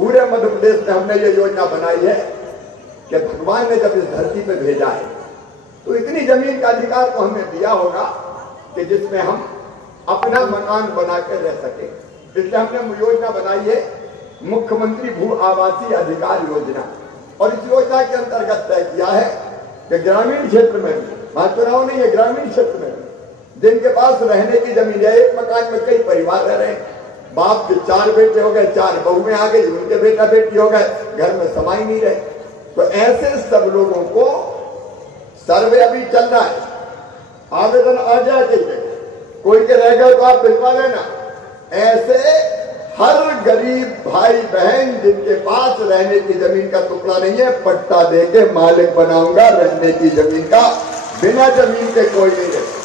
पूरे मध्य प्रदेश में हमने ये योजना बनाई है कि भगवान ने जब इस धरती पे भेजा है तो इतनी जमीन का अधिकार तो हमें दिया होगा कि जिसमें हम अपना मकान बना के रह सके। इसलिए हमने योजना बनाई है मुख्यमंत्री भू आवासीय अधिकार योजना, और इस योजना के अंतर्गत तय किया है कि ग्रामीण क्षेत्र में भी, वहां चुनाव नहीं है, ग्रामीण क्षेत्र में भी जिनके पास रहने की जमीन है, एक मकान में कई परिवार रह रहे हैं, बाप के 4 बेटे हो गए, 4 बहुएं आ गई, उनके बेटा बेटी हो गए, घर में समाई नहीं रहे, तो ऐसे सब लोगों को सर्वे अभी चल रहा है, आवेदन आ जाए चाहिए, कोई के रह गए तो आप भिजवा लेना। ऐसे हर गरीब भाई बहन जिनके पास रहने की जमीन का टुकड़ा नहीं है, पट्टा देके मालिक बनाऊंगा रहने की जमीन का, बिना जमीन के कोई नहीं रहे।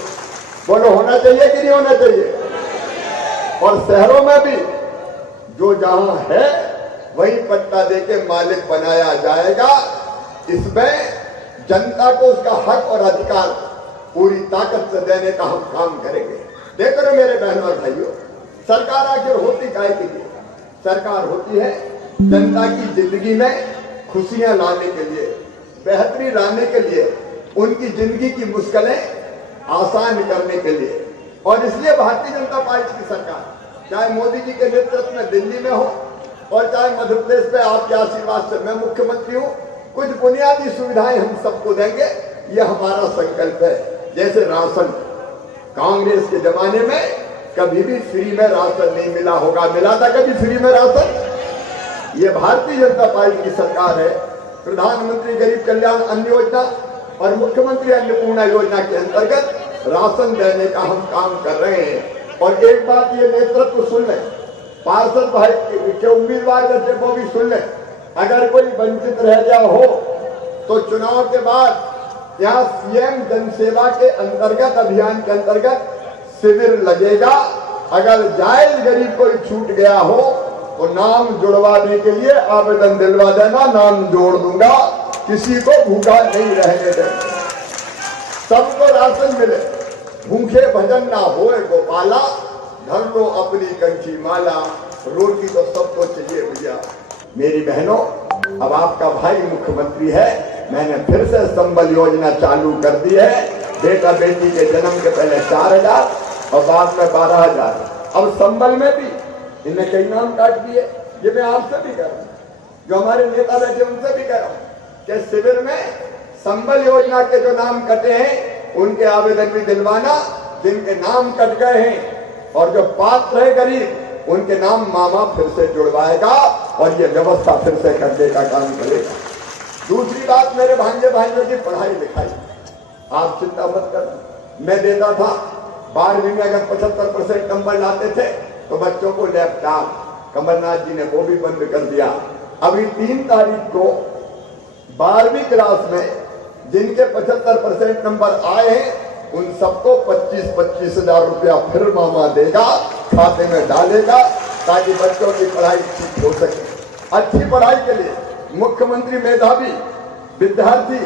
बोलो होना चाहिए कि नहीं होना चाहिए? और शहरों में भी जो जहां है वही पट्टा देके मालिक बनाया जाएगा। इसमें जनता को उसका हक और अधिकार पूरी ताकत से देने का हम काम करेंगे। देखो ना मेरे बहनों और भाइयों, सरकार आखिर होती काहे के लिए? सरकार होती है जनता की जिंदगी में खुशियां लाने के लिए, बेहतरी लाने के लिए, उनकी जिंदगी की मुश्किलें आसान करने के लिए। और इसलिए भारतीय जनता पार्टी की सरकार, चाहे मोदी जी के नेतृत्व में दिल्ली में हो और चाहे मध्य प्रदेश में आपके आशीर्वाद से मैं मुख्यमंत्री हूं, कुछ बुनियादी सुविधाएं हम सबको देंगे, ये हमारा संकल्प है। जैसे राशन, कांग्रेस के जमाने में कभी भी फ्री में राशन नहीं मिला होगा, मिला था कभी फ्री में राशन? ये भारतीय जनता पार्टी की सरकार है। प्रधानमंत्री गरीब कल्याण अन्न योजना और मुख्यमंत्री अन्नपूर्णा योजना के अंतर्गत राशन देने का हम काम कर रहे हैं। और एक बात ये नेतृत्व सुन लें, पार्षद भाई के उम्मीदवार को भी सुन लें, अगर कोई वंचित रह गया हो तो चुनाव के बाद यहाँ सीएम जनसेवा के अंतर्गत, अभियान के अंतर्गत शिविर लगेगा। अगर जायज गरीब कोई छूट गया हो तो नाम जुड़वाने के लिए आवेदन दिलवा देना, नाम जोड़ दूंगा, किसी को भूखा नहीं रहने देना, सबको राशन मिले, भूखे भजन ना होए गोपाला, धर लो अपनी कंठी माला, रोटी तो सबको चाहिए भैया। मेरी बहनों, अब आपका भाई मुख्यमंत्री है, मैंने फिर से संबल योजना चालू कर दी है। बेटा बेटी के जन्म के पहले 4,000 और बाद में 12,000। अब संबल में भी इन्हें कई नाम काट दिए। ये मैं आपसे भी कह रहा हूँ, जो हमारे नेता बैठे उनसे भी कह रहा हूँ कि शिविर में संबल योजना के जो नाम कटे हैं उनके आवेदन भी दिलवाना, जिनके नाम कट गए हैं और जो पात्र है गरीब उनके नाम मामा फिर से जुड़वाएगा और ये व्यवस्था फिर से करने का काम करेगा। दूसरी बात, मेरे भांजे भाइयों की पढ़ाई लिखाई, आप चिंता मत करना। मैं देता था 12वीं में अगर 75% नंबर लाते थे तो बच्चों को लैपटॉप, कमलनाथ जी ने वो भी बंद कर दिया। अभी 3 तारीख को 12वीं क्लास में जिनके 75% नंबर आए हैं उन सबको 25-25 हजार रुपया फिर मामा देगा, खाते में डालेगा, ताकि बच्चों की पढ़ाई ठीक हो सके। अच्छी पढ़ाई के लिए मुख्यमंत्री मेधावी विद्यार्थी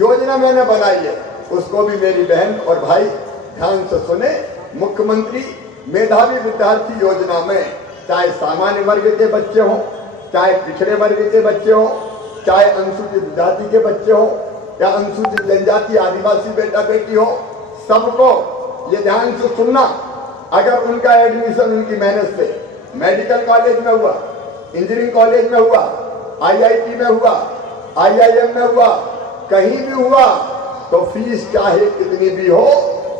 योजना मैंने बनाई है, उसको भी मेरी बहन और भाई ध्यान से सुने। मुख्यमंत्री मेधावी विद्यार्थी योजना में चाहे सामान्य वर्ग के बच्चे हों, चाहे पिछड़े वर्ग के बच्चे हों, चाहे अनुसूचित जाति के बच्चे हों या अनुसूचित जनजाति आदिवासी बेटा बेटी हो, सबको ये ध्यान से सुनना। अगर उनका एडमिशन उनकी मेहनत से मेडिकल कॉलेज में हुआ, इंजीनियरिंग कॉलेज में हुआ, आईआईटी में हुआ, आईआईएम में हुआ, कहीं भी हुआ, तो फीस चाहे कितनी भी हो,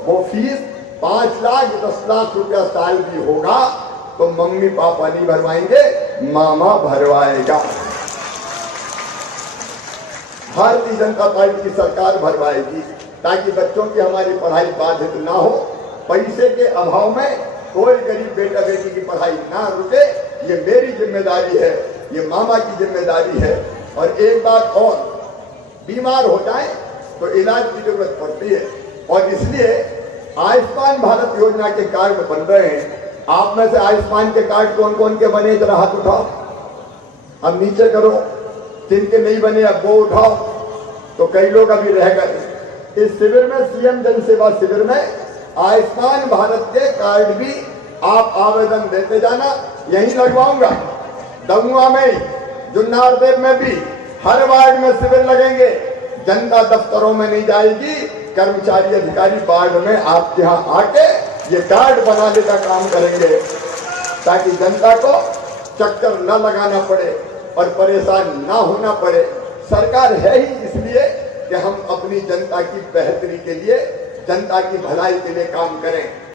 वो फीस 5 लाख 10 लाख रुपया साल भी होगा तो मम्मी पापा नहीं भरवाएंगे, मामा भरवाएगा। भारतीय जनता पार्टी की सरकार भरवाएगी ताकि बच्चों की हमारी पढ़ाई बाधित ना हो। पैसे के अभाव में कोई गरीब बेटा बेटी की पढ़ाई ना रुके, ये मेरी जिम्मेदारी है, ये मामा की जिम्मेदारी है। और एक बात और, बीमार हो जाए तो इलाज की जरूरत पड़ती है और इसलिए आयुष्मान भारत योजना के कार्ड बन रहे हैं। आप में से आयुष्मान के कार्ड कौन कौन के बने, जरा हाथ उठाओ, अब नीचे करो। जिनके नहीं बने अब वो उठाओ। तो कई लोग अभी रह गए। इस शिविर में, सीएम जनसेवा शिविर में आयुष्मान भारत के कार्ड भी आप आवेदन देते जाना, यही लगवाऊंगा। दमुआ में, जुन्नारदेव में भी हर वार्ड में शिविर लगेंगे। जनता दफ्तरों में नहीं जाएगी, कर्मचारी अधिकारी वार्ड में आपके यहाँ आके ये कार्ड बनाने का काम करेंगे, ताकि जनता को चक्कर न लगाना पड़े और परेशान ना होना पड़े। सरकार है ही इसलिए कि हम अपनी जनता की बेहतरी के लिए, जनता की भलाई के लिए काम करें।